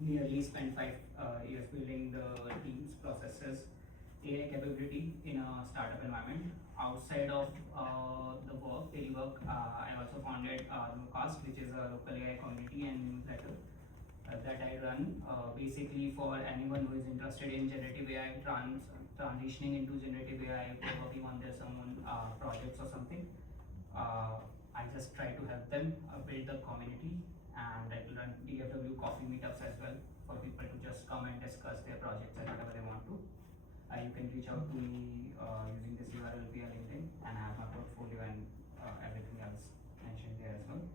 nearly spent 5 years building the teams, processes, AI capability in a startup environment. Outside of the work, daily work, I also founded Newcast, which is a local AI community and newsletter that I run basically for anyone who is interested in generative AI, transitioning into generative AI, if they're working on their someone projects or something. I just try to help them build the community, and I run DFW coffee meetups as well for people to just come and discuss their projects and whatever they want to. You can reach out to me using this URL via LinkedIn, and I have my portfolio and everything else mentioned there as well.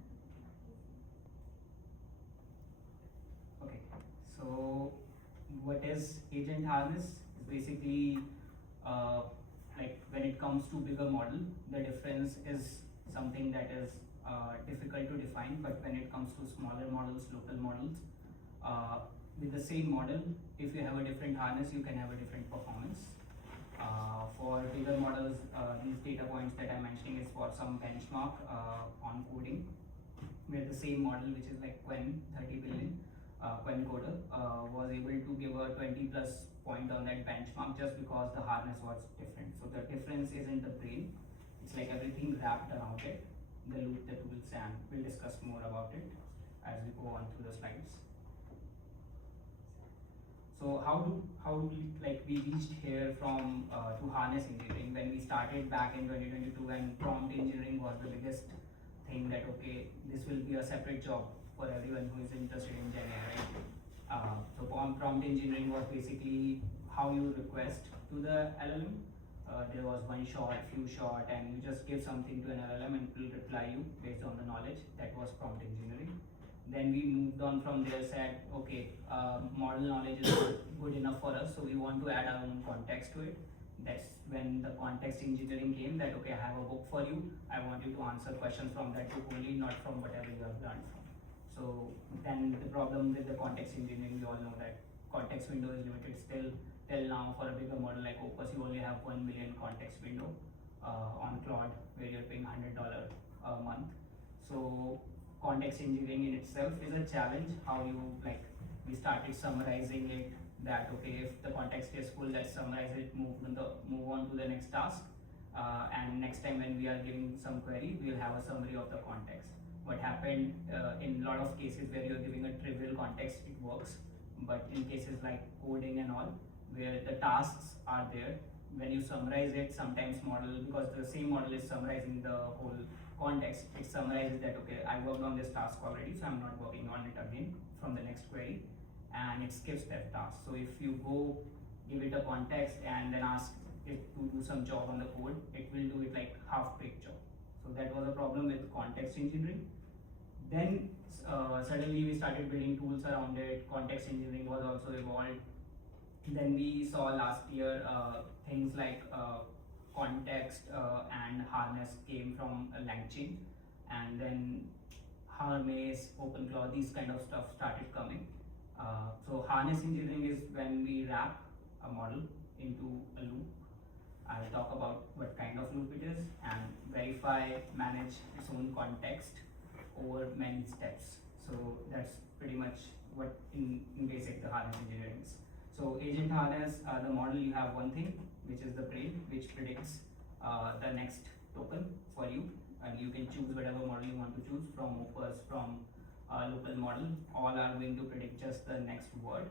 Okay, so what is agent harness? Is basically like when it comes to bigger model, the difference is something that is difficult to define. But when it comes to smaller models, local models, with the same model, if you have a different harness, you can have a different performance. For bigger models, these data points that I'm mentioning is for some benchmark on coding, where the same model, which is like Quen 30 billion, Quen coder, was able to give a 20 plus point on that benchmark just because the harness was different. So the difference isn't the brain, it's like everything wrapped around it, the loop, the tools, and we'll discuss more about it as we go on through the slides. So how do we reached here from to harness engineering when we started back in 2022, when prompt engineering was the biggest thing that okay, this will be a separate job for everyone who is interested in Gen AI, right? So prompt engineering was basically how you request to the LLM. There was one shot, few shot, and you just give something to an LLM and it will reply you based on the knowledge. That was prompt engineering. Then we moved on from there, said okay, model knowledge is good enough for us, so we want to add our own context to it. That's when the context engineering came, that okay, I have a book for you, I want you to answer questions from that book only, not from whatever you have learned from. So then the problem with the context engineering, we all know that context window is limited still till now. For a bigger model like Opus, you only have 1 million context window on Claude, where you're paying $100 a month. So context engineering in itself is a challenge. How you we started summarizing it, that okay, if the context is full, let's summarize it, move on to the next task, and next time when we are giving some query, we'll have a summary of the context. What happened in a lot of cases where you're giving a trivial context, it works, but in cases like coding and all, where the tasks are there, when you summarize it, sometimes model, because the same model is summarizing the whole context, it summarizes that okay, I worked on this task already, so I'm not working on it again from the next query, and it skips that task. So if you go give it a context and then ask it to do some job on the code, it will do it like half-baked job. So that was a problem with context engineering. Then suddenly we started building tools around it. Context engineering was also evolved. Then we saw last year things like context and harness came from LangChain, and then Hermes, OpenClaw, these kind of stuff started coming. So harness engineering is when we wrap a model into a loop. I'll talk about what kind of loop it is, and verify, manage its own context over many steps. So that's pretty much what in basic the harness engineering is. So agent harness, the model, you have one thing, which is the brain, which predicts the next token for you, and you can choose whatever model you want to choose, from Opus, from local model, all are going to predict just the next word.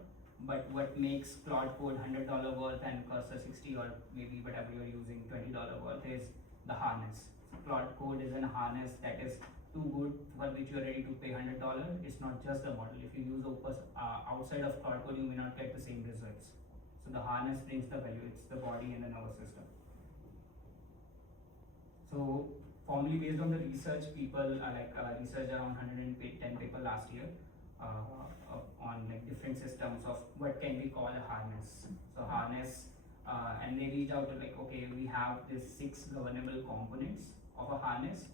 But what makes Claude Code $100 worth and Cursor 60 or maybe whatever you're using $20 worth is the harness. So Claude Code is a harness that is too good for which you're ready to pay $100. It's not just the model. If you use Opus outside of Claude Code, you may not get the same results. So the harness brings the value. It's the body and the nervous system. So formally based on the research, people researched around 110 people last year on different systems of what can we call a harness. So harness, and they reached out to okay, we have these 6 governable components of a harness.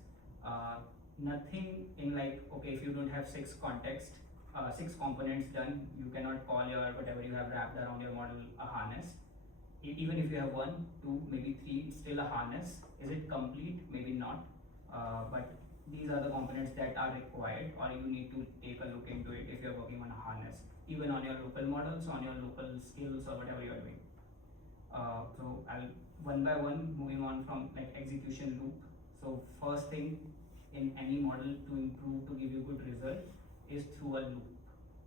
Nothing in okay, if you don't have 6 components done, you cannot call your whatever you have wrapped around your model a harness. Even if you have 1, 2, maybe 3, it's still a harness. Is it complete? Maybe not. But these are the components that are required, or you need to take a look into it if you're working on a harness. even on your local models, on your local skills or whatever you are doing. So I'll one by one moving on from like execution loop. So first thing in any model to improve to give you good result is through a loop.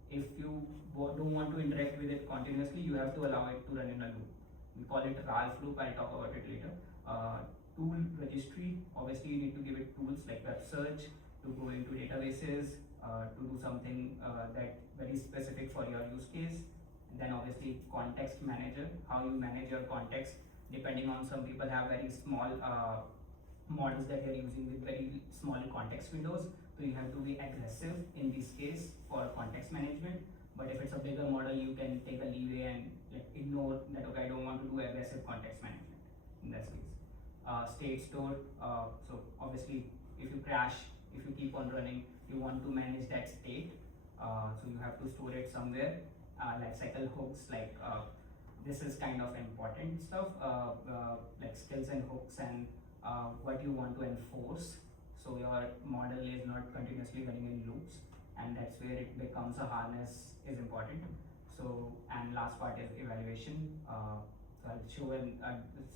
If you don't want to interact with it continuously, you have to allow it to run in a loop. We call it Ralph loop. I'll talk about it later. Tool registry. Obviously, you need to give it tools like web search to go into databases, to do something that very specific for your use case. And then obviously context manager, how you manage your context. Depending on, some people have very small models that they're using with very small context windows. So you have to be aggressive in this case for context management. But if it's a bigger model, you can take a leeway and like ignore that. Okay, I don't want to do aggressive context management in this case. State store. So obviously, if you crash, if you keep on running, you want to manage that state. So you have to store it somewhere. Lifecycle hooks, like this is kind of important stuff, like skills and hooks and what you want to enforce. So your model is not continuously running in loops, and that's where it becomes a harness is important. So, and last part is evaluation. So I'll show a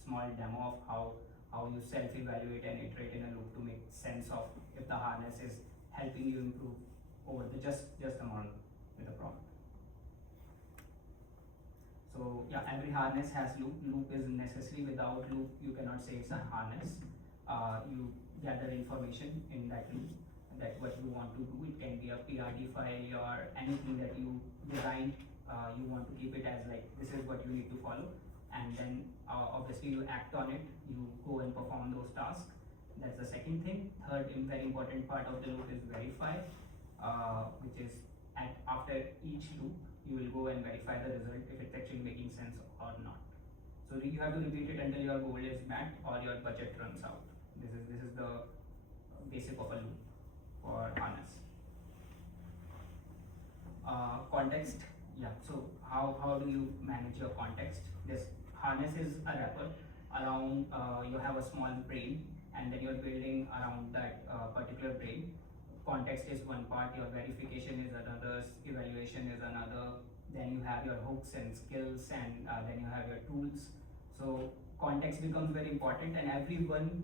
small demo of how you self-evaluate and iterate in a loop to make sense of if the harness is helping you improve over the just the model with the prompt. So yeah, every harness has loop. Loop is necessary. Without loop, you cannot say it's a harness. You gather information in that loop, that what you want to do. It can be a PRD file or anything that you designed. You want to keep it as like this is what you need to follow, and then obviously you act on it. You go and perform those tasks. That's the second thing. Third, very important part of the loop is verify, which is after each loop you will go and verify the result if it's actually making sense or not. So you have to repeat it until your goal is met or your budget runs out. This is the basic of a loop for harness. Context. Yeah. So how do you manage your context? This harness is a wrapper around. You have a small brain, and then you're building around that particular brain. Context is one part, your verification is another, evaluation is another, then you have your hooks and skills, and then you have your tools. So context becomes very important, and everyone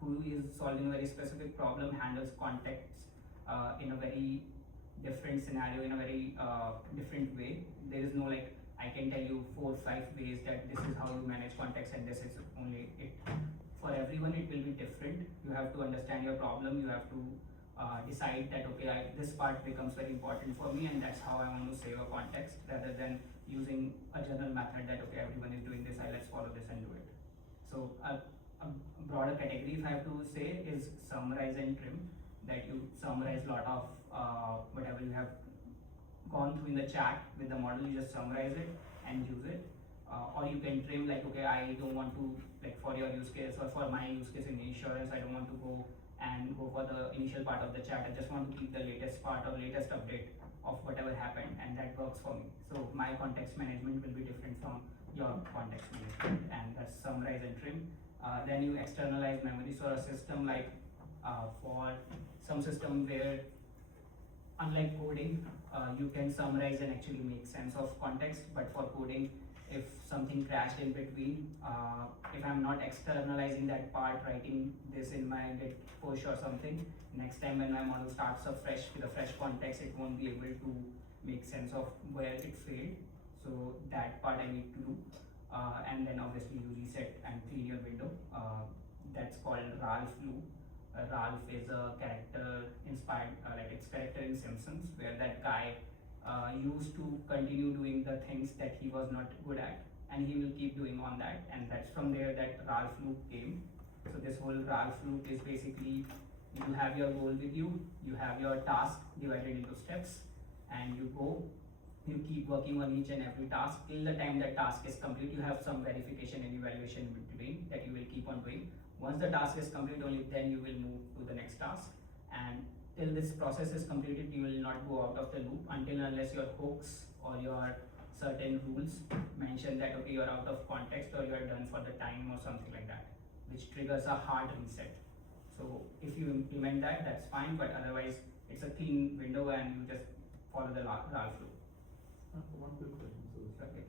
who is solving a very specific problem handles context in a very different scenario, in a very different way. There is no like, I can tell you 4 or 5 ways that this is how you manage context and this is only it. For everyone it will be different. You have to understand your problem, you have to decide that okay, this part becomes very important for me, and that's how I want to save a context, rather than using a general method that okay, everyone is doing this, let's follow this and do it. So a broader category, if I have to say, is summarize and trim. That you summarize a lot of whatever you have gone through in the chat with the model, you just summarize it and use it. Or you can trim, like okay, I don't want to, like for your use case or for my use case in insurance, I don't want to go for the initial part of the chat. I just want to keep the latest part or latest update of whatever happened, and that works for me. So my context management will be different from your context management, and that's summarize and trim. Then you externalize memory. So a system like for some system where, unlike coding, you can summarize and actually make sense of context, but for coding, if something crashed in between, if I'm not externalizing that part, writing this in my Git push or something, next time when my model starts afresh with a fresh context, it won't be able to make sense of where it failed. So that part I need to do. And then obviously you reset and clean your window. That's called Ralph loop. Ralph is a character inspired, like it's character in Simpsons, where that guy used to continue doing the things that he was not good at, and he will keep doing on that, and that's from there that Ralph loop came. So this whole Ralph loop is basically, you have your goal with you, you have your task divided into steps, and you keep working on each and every task till the time that task is complete. You have some verification and evaluation in between that you will keep on doing. Once the task is complete, only then you will move to the next task, and till this process is completed, you will not go out of the loop until unless your hooks or your certain rules mention that okay, you're out of context or you're done for the time or something like that, which triggers a hard reset. So if you implement that, that's fine, but otherwise it's a clean window and you just follow the Ralph loop. One quick question. Okay.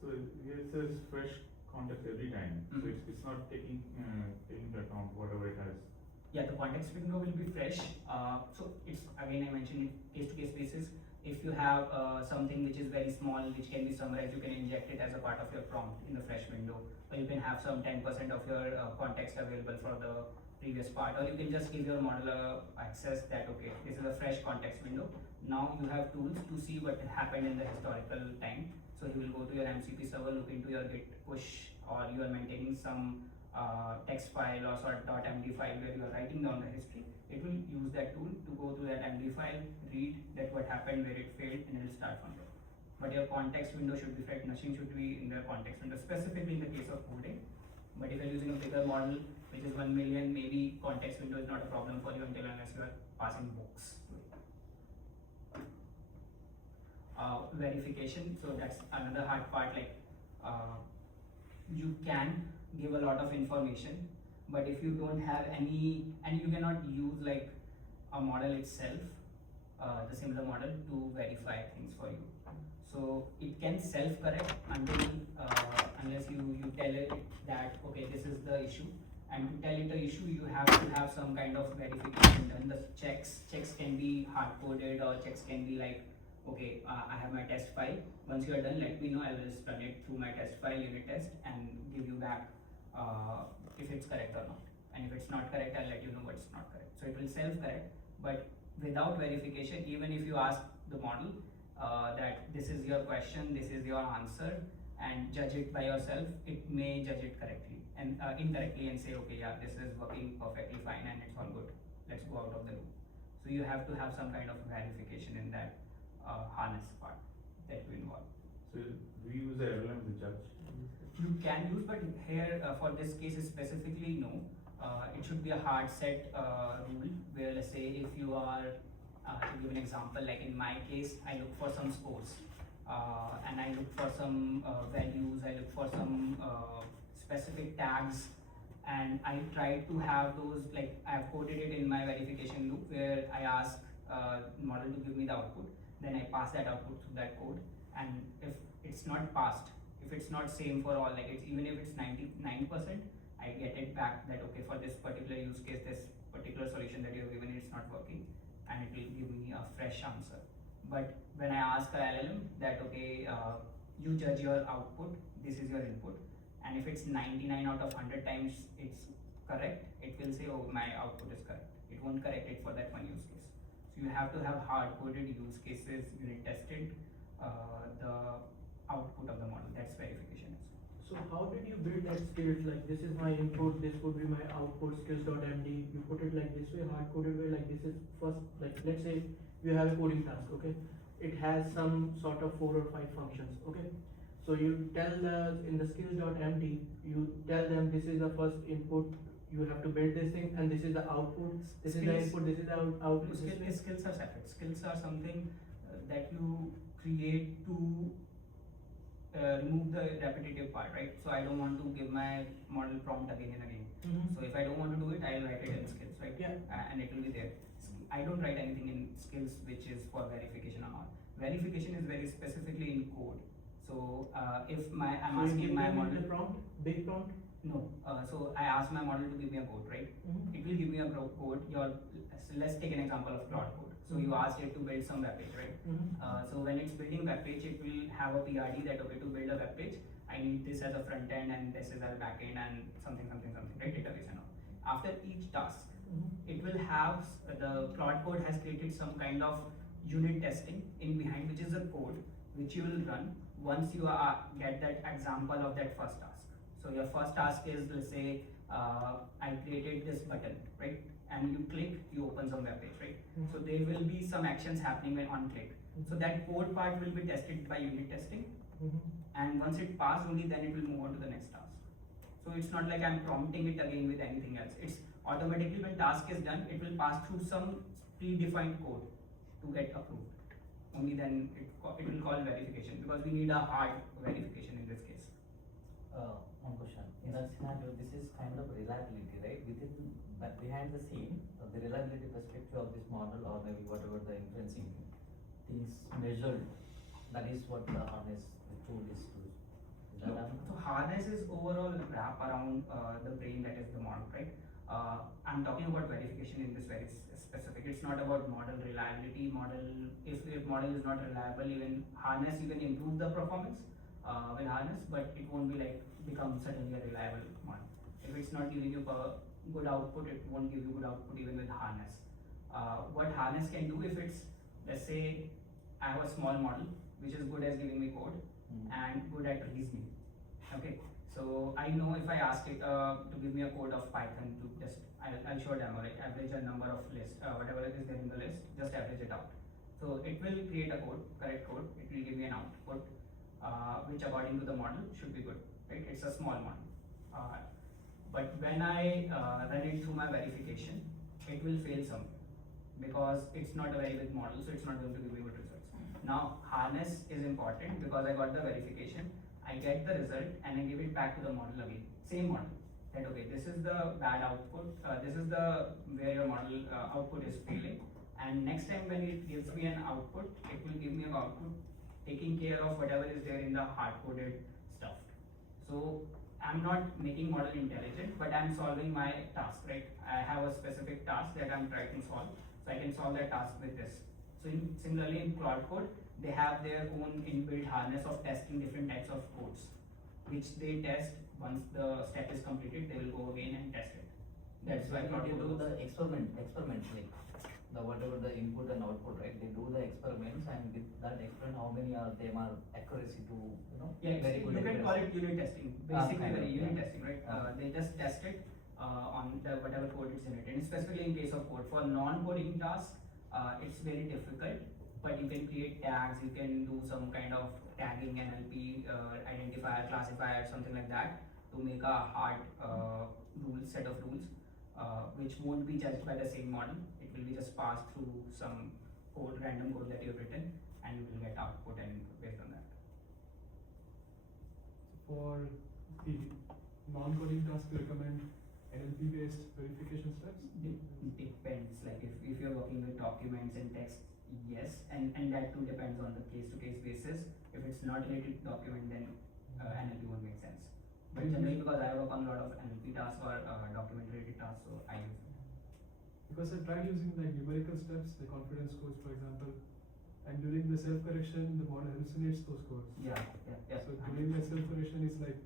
So here it says fresh context every time. So it's not taking into account whatever it has. Yeah, the context window will be fresh. So it's again I mentioned case to case basis. If you have something which is very small, which can be summarized, you can inject it as a part of your prompt in the fresh window, or you can have some 10% of your context available for the previous part, or you can just give your model access that okay, this is a fresh context window. Now you have tools to see what happened in the historical time. So you will go to your MCP server, look into your git push, or you are maintaining some text file or sort .md file where you are writing down the history. It will use that tool to go to that MD file, read that what happened, where it failed, and it will start from there. But your context window should be fresh, nothing should be in the context window, specifically in the case of coding. But if you're using a bigger model, which is 1 million, maybe context window is not a problem for you until unless you are passing books to it. Verification, so that's another hard part. Like you can give a lot of information, but if you don't have any, and you cannot use like a model itself, the similar model to verify things for you. So it can self-correct until unless you tell it that okay, this is the issue, and to tell it the issue you have to have some kind of verification done. The checks can be hard-coded, or checks can be like okay, I have my test file. Once you are done, let me know. I will just run it through my test file, unit test, and give you back if it's correct or not. And if it's not correct, I'll let you know what's not correct. So it will self-correct, but without verification, even if you ask the model that this is your question, this is your answer, and judge it by yourself, it may judge it correctly and incorrectly and say, okay, yeah, this is working perfectly fine and it's all good. Let's go out of the loop. So you have to have some kind of verification in that harness part that you involve. So do you use the LLM to judge? You can use, but here for this case specifically, no. It should be a hard set rule where, let's say, if you are, to give an example, like in my case, I look for some scores and I look for some values, I look for some specific tags, and I try to have those, like I've coded it in my verification loop where I ask model to give me the output, then I pass that output through that code, and if it's not passed, if it's not same for all, like it's even if it's 99%, I get it back that okay, for this particular use case, this particular solution that you have given, it's not working, and it will give me a fresh answer. But when I ask a LLM that okay, you judge your output, this is your input, and if it's 99 out of 100 times it's correct, it will say oh, my output is correct. It won't correct it for that one use case. So you have to have hard-coded use cases, unit tested, the output of the model. That's verification. So how did you build that skills? Like this is my input, this could be my output, skills.md. You put it like this way, hard-coded way, like this is first, like let's say you have a coding task, okay? It has some sort of 4 or 5 functions, okay? So you tell in the skills.md, you tell them this is the first input, you have to build this thing, and this is the output, this is the input, this is the output. Skills are separate. Skills are something that you create to remove the repetitive part, right? So I don't want to give my model prompt again and again. So if I don't want to do it, I'll write it in skills, right? Yeah. And it will be there. I don't write anything in skills which is for verification or not. Verification is very specifically in code. So if I'm asking my model prompt, big prompt. No, so I ask my model to give me a code, right? It will give me a code. So let's take an example of Claude code. So you asked it to build some web page, right? So when it's building web page, it will have a PRD that okay, to build a web page, I need this as a front end and this as a back end and something, right? Database and all. After each task, it will have the Claude code has created some kind of unit testing in behind, which is a code which you will run once you get that example of that first task. So your first task is, let's say, I created this button, right? And you click, you open some web page, right? So there will be some actions happening when on click. So that code part will be tested by unit testing. And once it passes only, then it will move on to the next task. So it's not like I'm prompting it again with anything else. It's automatically when task is done, it will pass through some predefined code to get approved. Only then it will call verification, because we need a hard verification in this case. One question. In that scenario, this is kind of reliability, right? But behind the scene, the reliability perspective of this model, or maybe whatever the inferencing is measured That is what the harness, the tool is to. Is that No, so harness is overall wrap around the brain that is the model, right? I'm talking about verification in this very specific. It's not about model reliability. Model, if model is not reliable, even harness you can improve the performance with harness, but it won't be like become suddenly a reliable model. If it's not giving you good output, it won't give you good output even with harness. What harness can do if it's, let's say, I have a small model which is good at giving me code and good at reasoning. Okay, so I know if I ask it to give me a code of Python to just, I'll show demo, like average a number of list, whatever it is there in the list, just average it out. So it will create a code, correct code, it will give me an output, which according to the model should be good, right? It's a small model. But when I run it through my verification, it will fail somewhere because it's not a very big model, so it's not going to give me good results. Now, harness is important because I got the verification, I get the result, and I give it back to the model again. Same model. That okay, this is the bad output, this is the where your model output is failing, and next time when it gives me an output, it will give me an output taking care of whatever is there in the hard-coded stuff. So I'm not making model intelligent, but I'm solving my task, right? I have a specific task that I'm trying to solve, so I can solve that task with this. So similarly in Cloud Code, they have their own inbuilt harness of testing different types of codes, which they test once the step is completed, they will go again and test it. That's why Cloud they Code do works. the experiments like the whatever the input and output, right? They do the experiments, and with that experiment, how many are them are accuracy to, you know, Yeah, very good you can call accuracy. it unit testing. Basically, kind of, unit yeah. testing, right? They just test it on the whatever code it's generated. And specifically in case of code, for non-coding tasks, it's very difficult. But you can create tags. You can do some kind of tagging, NLP, identifier, classifier, something like that, to make a hard set of rules, which won't be judged by the same model. It will be just passed through some code, random code that you've written, and you will get output and based on that. For the non-coding task, you recommend NLP-based verification steps? Depends, like if you're working with documents and text, yes, and that too depends on the case-to-case basis. If it's not related to document, then NLP won't make sense. But generally, because I work on a lot of NLP tasks or document-related tasks, so I use it. Because I tried using like numerical steps, the confidence codes, for example, and during the self-correction, the model hallucinates those codes. Yeah. So doing the self-correction is like,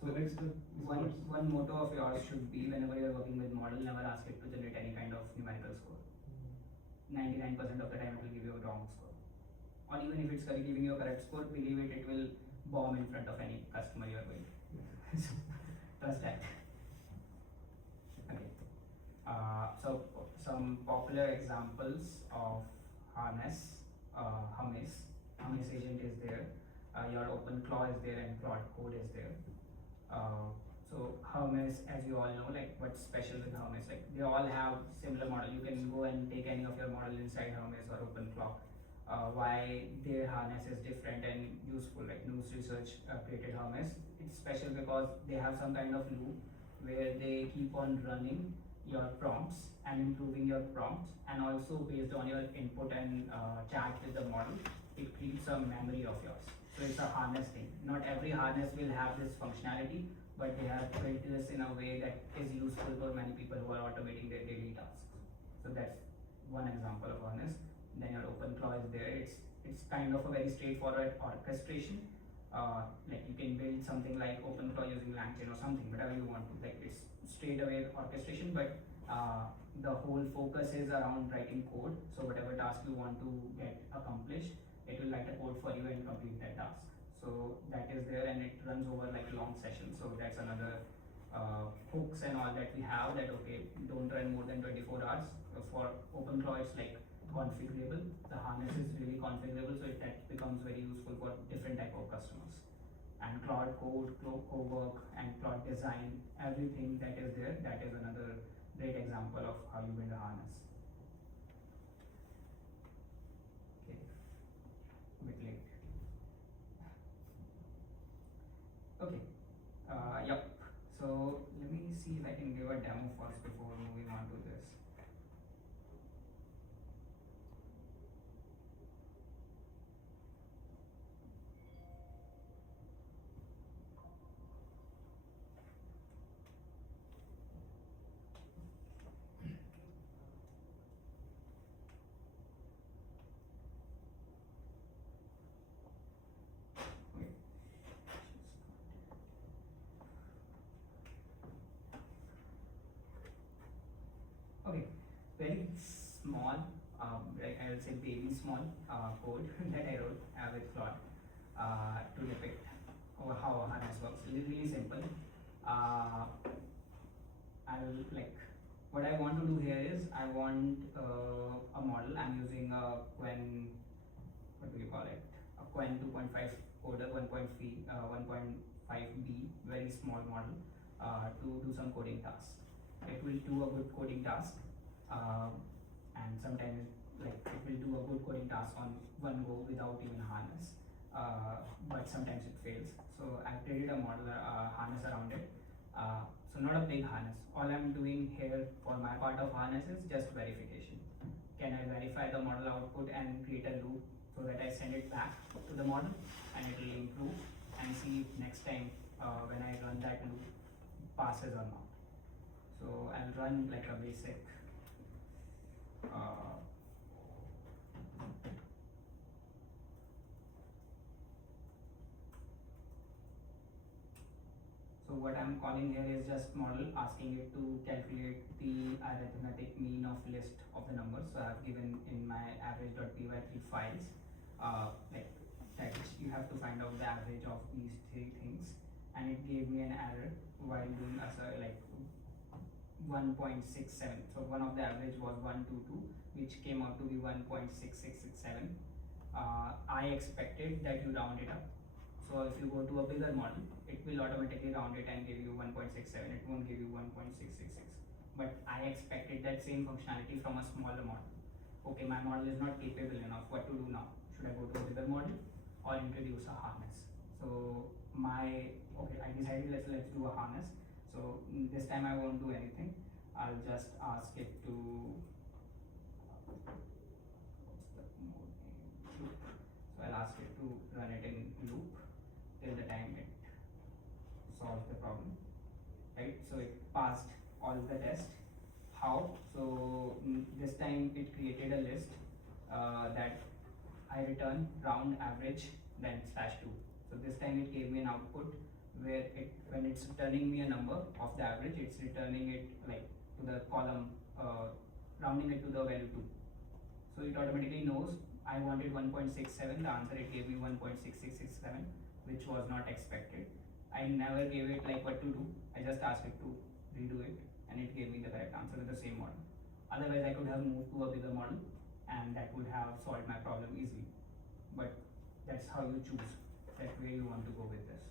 So the next step is worse. one motto of yours should be, whenever you're working with model, never ask it to generate any kind of numerical score. 99% of the time it will give you a wrong score. Or even if it's giving you a correct score, believe it, it will bomb in front of any customer you are going to. Trust that. Okay. So some popular examples of harness, Hummus agent is there, your OpenClaw is there, and Cloud Code is there. So Hermes, as you all know, like what's special with Hermes, like they all have similar model. You can go and take any of your model inside Hermes or OpenClock. Why their harness is different and useful, like News Research created Hermes. It's special because they have some kind of loop where they keep on running your prompts and improving your prompts, and also based on your input and chat with the model, it keeps a memory of yours. So it's a harness thing. Not every harness will have this functionality, but they have built this in a way that is useful for many people who are automating their daily tasks. So that's one example of harness. Then your OpenClaw is there. It's kind of a very straightforward orchestration. Like you can build something like OpenClaw using LangChain or something, whatever you want to. Like it's straight away orchestration, but the whole focus is around writing code. So whatever task you want to get accomplished, it will write a code for you and complete that task. So that is there, and it runs over like long sessions. So that's another hooks and all that we have, that okay, don't run more than 24 hours. For OpenClaw, it's like configurable. The harness is really configurable, so that becomes very useful for different type of customers. And Cloud Code, Cowork, and Cloud Design, everything that is there, that is another great example of how you build a harness. Okay, a bit late. Okay, yep. So let me see if I can give a demo first before moving on to this. very small, like I will say baby small code that I wrote with Claude to depict how a harness works. Really simple. I will like what I want to do here is I want a model. I'm using a Quen, what do you call it? A Quen 2.5 coder, 1.5B, very small model to do some coding tasks. It will do a good coding task, and sometimes like it will do a good coding task on one go without even harness. But sometimes it fails. So I've created a model harness around it. So not a big harness. All I'm doing here for my part of harness is just verification. Can I verify the model output and create a loop so that I send it back to the model and it will improve and see if next time when I run that loop passes or not. So I'll run like a basic so what I'm calling here is just model asking it to calculate the arithmetic mean of list of the numbers. So I have given in my average.py 3 files, like that you have to find out the average of these three things, and it gave me an error while doing like 1.67. So one of the average was 122, which came out to be 1.6667. I expected that you round it up. So if you go to a bigger model, it will automatically round it and give you 1.67. It won't give you 1.666. But I expected that same functionality from a smaller model. Okay, my model is not capable enough. What to do now? Should I go to a bigger model or introduce a harness? So I decided let's do a harness. So this time I won't do anything. I'll just ask it to what's the mode name? Loop. So I'll ask it to run it in loop till the time it solves the problem, right? So it passed all the tests. How? So this time it created a list that I return round average then /2. So this time it gave me an output where when it's returning me a number of the average, it's returning it like to the column, rounding it to the value 2. So it automatically knows I wanted 1.67, the answer it gave me 1.6667, which was not expected. I never gave it like what to do. I just asked it to redo it and it gave me the correct answer with the same model. Otherwise I could have moved to a bigger model and that would have solved my problem easily. But that's how you choose that way you want to go with this.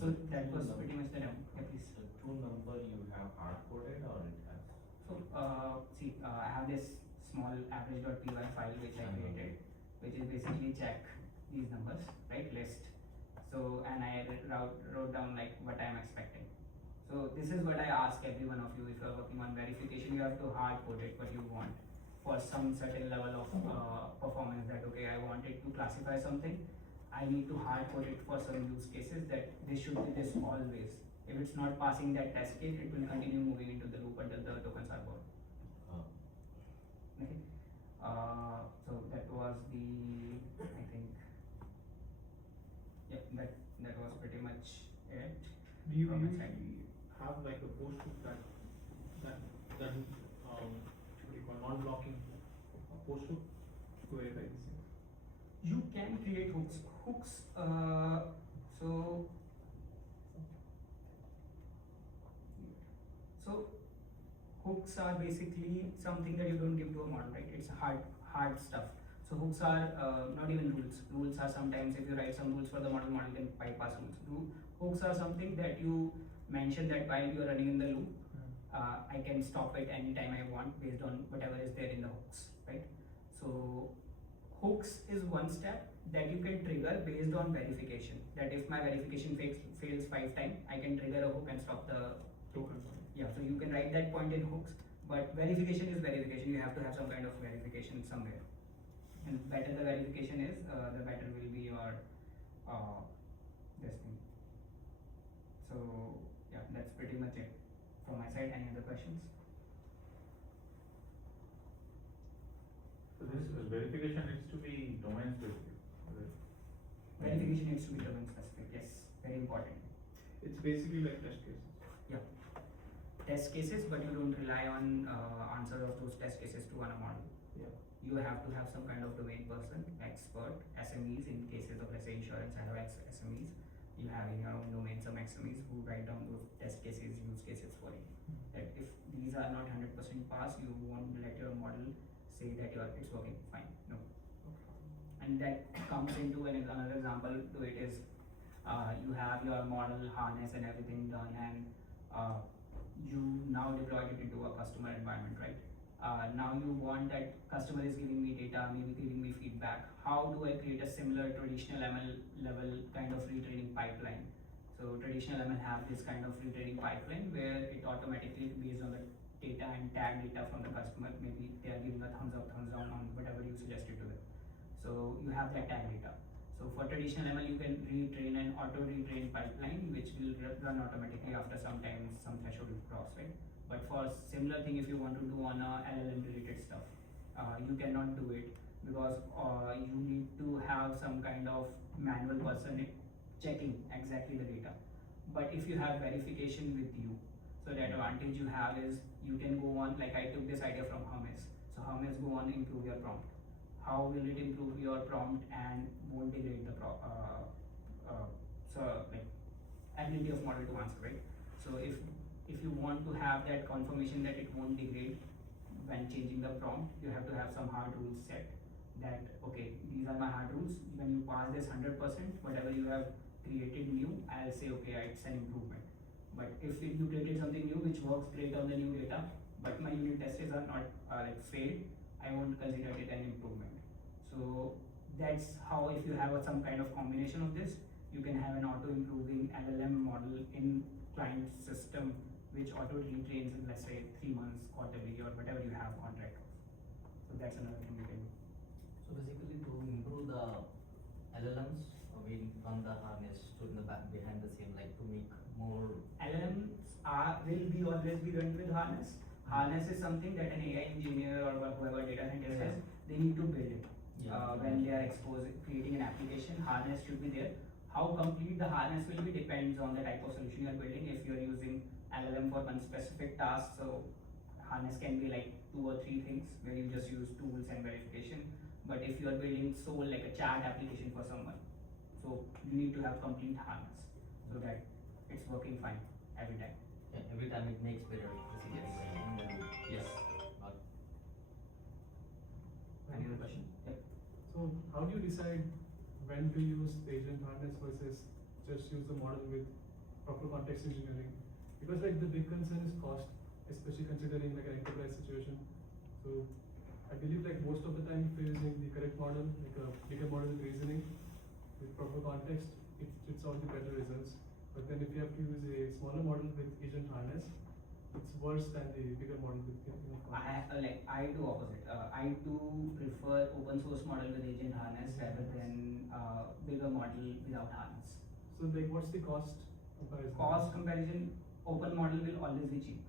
So that was pretty much the demo. Yeah, please. The two number you have hard coded or it has? So I have this small average.py file which I created, which is basically check these numbers, right? List. So and I wrote down like what I am expecting. So this is what I ask every one of you. If you are working on verification, you have to hard code it what you want for some certain level of performance. That okay, I wanted to classify something. I need to hard code it for some use cases that this should be this always. If it's not passing that test case, it will continue moving into the loop until the tokens are born. Okay. So that was the, I think, yeah, that was pretty much it. Do you from my usually side. have like a post hook that what do you call non-blocking post hook to verify these things? You can create hooks. So hooks are basically something that you don't give to a model, right? It's hard stuff. So hooks are not even rules. Rules are sometimes if you write some rules for the model can bypass rules. Hooks are something that you mention that while you are running in the loop, I can stop it anytime I want based on whatever is there in the hooks, right? So hooks is one step that you can trigger based on verification. That if my verification fails 5 times, I can trigger a hook and stop the Tokens. yeah. So you can write that point in hooks, but verification is verification. You have to have some kind of verification somewhere, and better the verification is, the better will be your this thing. So yeah, that's pretty much it from my side. Any other questions? So this verification needs to be domain specific. Verification needs to be domain specific. Yes, very important. It's basically like test cases. Yeah. test cases, but you don't rely on answers of those test cases to run a model. Yeah. You have to have some kind of domain person, expert, SMEs. In cases of, let's say, insurance, I have SMEs. You have in your own domain some SMEs who write down those test cases, use cases for you. That if these are not 100% pass, you won't let your model say that it's working fine. No. And that comes into another example to it is you have your model harness and everything done, and you now deployed it into a customer environment, right? Now you want that customer is giving me data, maybe giving me feedback. How do I create a similar traditional ML level kind of retraining pipeline? So traditional ML have this kind of retraining pipeline where it automatically, based on the data and tag data from the customer, maybe they are giving a thumbs up, thumbs down on whatever you suggested to them. So you have that tag data. So for traditional ML, you can retrain an auto retrain pipeline, which will run automatically after some time, some threshold will cross, right? But for similar thing, if you want to do on a LLM related stuff, you cannot do it because you need to have some kind of manual person checking exactly the data. But if you have verification with you, so the advantage you have is you can go on, like I took this idea from Hermes. So Hermes go on improve your prompt. How will it improve your prompt and won't degrade the ability of model to answer, right? So if you want to have that confirmation that it won't degrade when changing the prompt, you have to have some hard rules set that, okay, these are my hard rules. When you pass this 100%, whatever you have created new, I'll say, okay, it's an improvement. But if you created something new which works great on the new data, but my unit tests are not failed, I won't consider it an improvement. So that's how, if you have some kind of combination of this, you can have an auto improving LLM model in client system which auto retrains in, let's say, 3 months, quarterly, or whatever you have contract of. So that's another thing you can do. So basically, to improve the LLMs, we run the harness to in the back behind the scene, like to make more. LLMs will always be running with harness. Harness is something that an AI engineer or whoever data scientist has, they need to build it. When they are creating an application, harness should be there. How complete the harness will be depends on the type of solution you are building. If you are using LLM for one specific task, so harness can be like 2 or 3 things where you just use tools and verification. But if you are building like a chat application for someone, so you need to have complete harness so that it's working fine every time. Yeah, every time it makes better. Yes. Not. Any other question? Yep. So how do you decide when to use the agent harness versus just use the model with proper context engineering? Because like the big concern is cost, especially considering like an enterprise situation. So I believe like most of the time if you're using the correct model, like a bigger model with reasoning, with proper context, it's all the better results. But then if you have to use a smaller model with agent harness, it's worse than the bigger model with context. I do opposite. I do prefer open source model with agent harness rather than bigger model without harness. So like what's the cost comparison? Cost comparison, open model will always be cheap.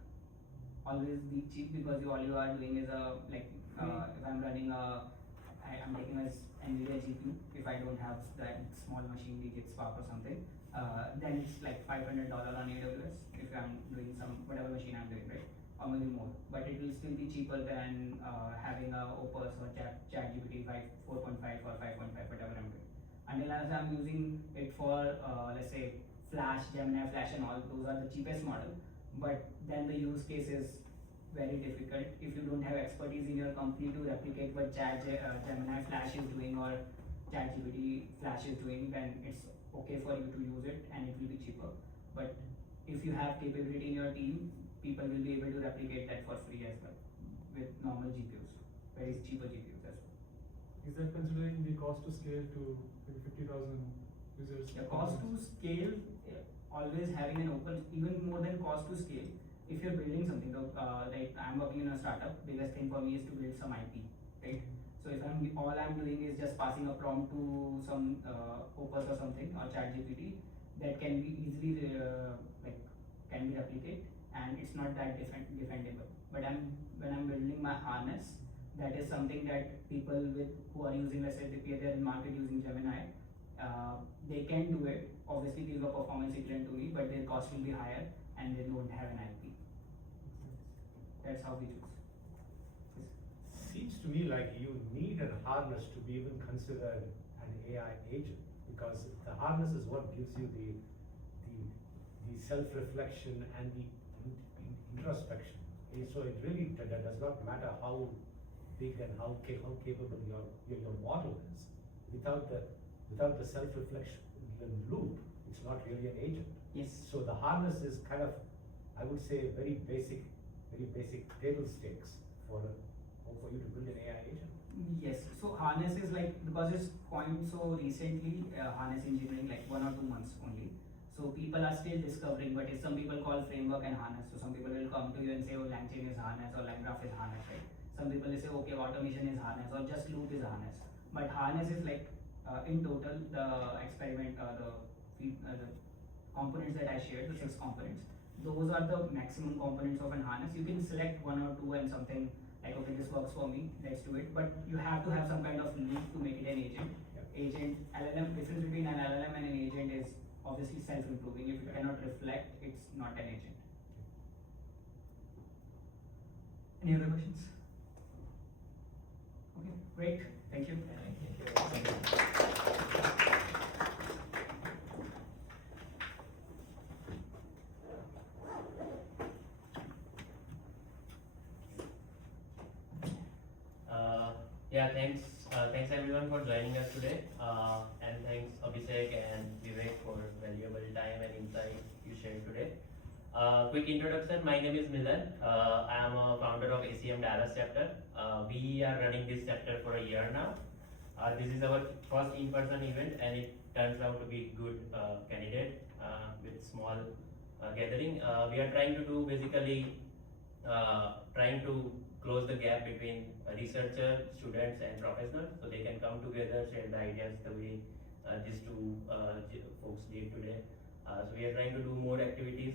Always be cheap because all you are doing is if I'm running I'm taking a NVIDIA GPU. If I don't have that small machine, be it Spark or something, then it's like $500 on AWS if I'm doing whatever machine I'm doing, right? Or maybe more. But it will still be cheaper than having a Opus or ChatGPT 4.5 or 5.5, whatever I'm doing. Unless I'm using it for let's say Flash, Gemini Flash and all, those are the cheapest model. But then the use case is very difficult. If you don't have expertise in your company to replicate what Gemini Flash is doing or ChatGPT Flash is doing, then it's okay for you to use it and it will be cheaper. But if you have capability in your team, people will be able to replicate that for free as well with normal GPUs, very cheaper GPUs as well. Is that considering the cost to scale to maybe 50,000 users? The cost to scale, always having an open, even more than cost to scale. If you're building something, like I'm working in a startup, biggest thing for me is to build some IP, right? So if all I'm doing is just passing a prompt to some Opus or something or ChatGPT, that can be easily can be replicated and it's not that defendable. But when I'm building my harness, that is something that people who are using, let's say they're in market using Gemini, they can do it. Obviously these are performance equivalent to me, but their cost will be higher and they don't have an IP. That's how we choose. Seems to me like you need a harness to be even considered an AI agent, because the harness is what gives you the self-reflection and the introspection. So it really does not matter how big and how capable your model is. Without the self-reflection loop, it's not really an agent. Yes. So the harness is kind of, I would say, very basic table stakes for you to build an AI agent. Yes, so harness is like, because it's coined so recently, harness engineering, like 1 or 2 months only. So people are still discovering, but some people call framework and harness. So some people will come to you and say, oh, LangChain is harness or LangGraph is harness, right? Some people will say, okay, automation is harness or just loop is harness. But harness is like, in total, the experiment, the components that I shared, the 6 components, those are the maximum components of an harness. You can select 1 or 2 and something like, okay, this works for me, let's do it. But you have to have some kind of loop to make it an agent. Agent, LLM, difference between an LLM and an agent is obviously self-improving. If it cannot reflect, it's not an agent. Any other questions? Okay, great, thank you. Yeah, thanks everyone for joining us today, and thanks Abhishek and Vivek for valuable time and insight you shared today. Quick introduction, my name is Milan. I am a founder of ACM Dallas chapter. We are running this chapter for a year now. This is our first in-person event, and it turns out to be good candidate with small gathering. We are trying to do basically trying to close the gap between researcher, students, and professionals, so they can come together, share the ideas the way these two folks did today. So we are trying to do more activities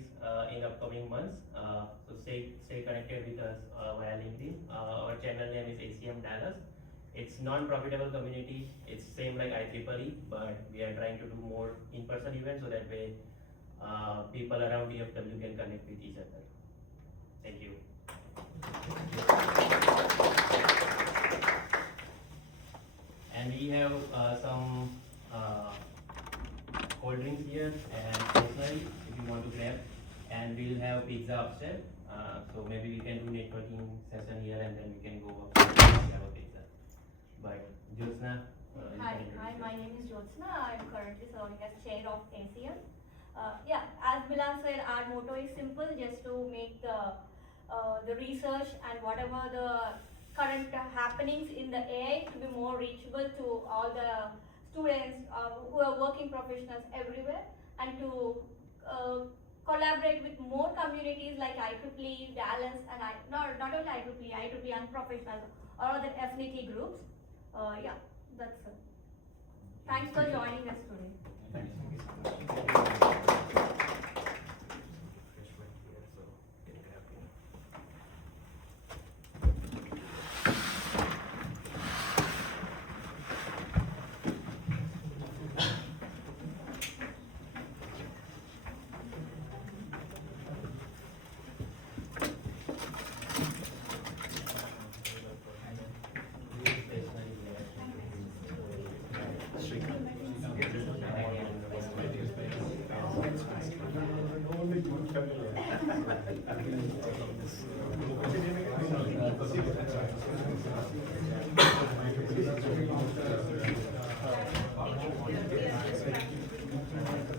in upcoming months. So stay connected with us via LinkedIn. Our channel name is ACM Dallas. It's non-profitable community. It's same like IEEE, but we are trying to do more in-person events so that way people around DFW can connect with each other. Thank you. And we have some cold drinks here and personally if you want to grab, and we'll have pizza upstairs. So maybe we can do networking session here and then we can go upstairs and have a pizza. But Jyotsna, Hi, my name is Jyotsna. I'm currently serving as chair of ACM. Yeah, as Milan said, our motto is simple, just to make the research and whatever the current happenings in the AI to be more reachable to all the students who are working professionals everywhere, and to collaborate with more communities like IEEE, Dallas, and not only IEEE young professionals or other affinity groups. Yeah, that's it. Thanks for joining us today. Thank you.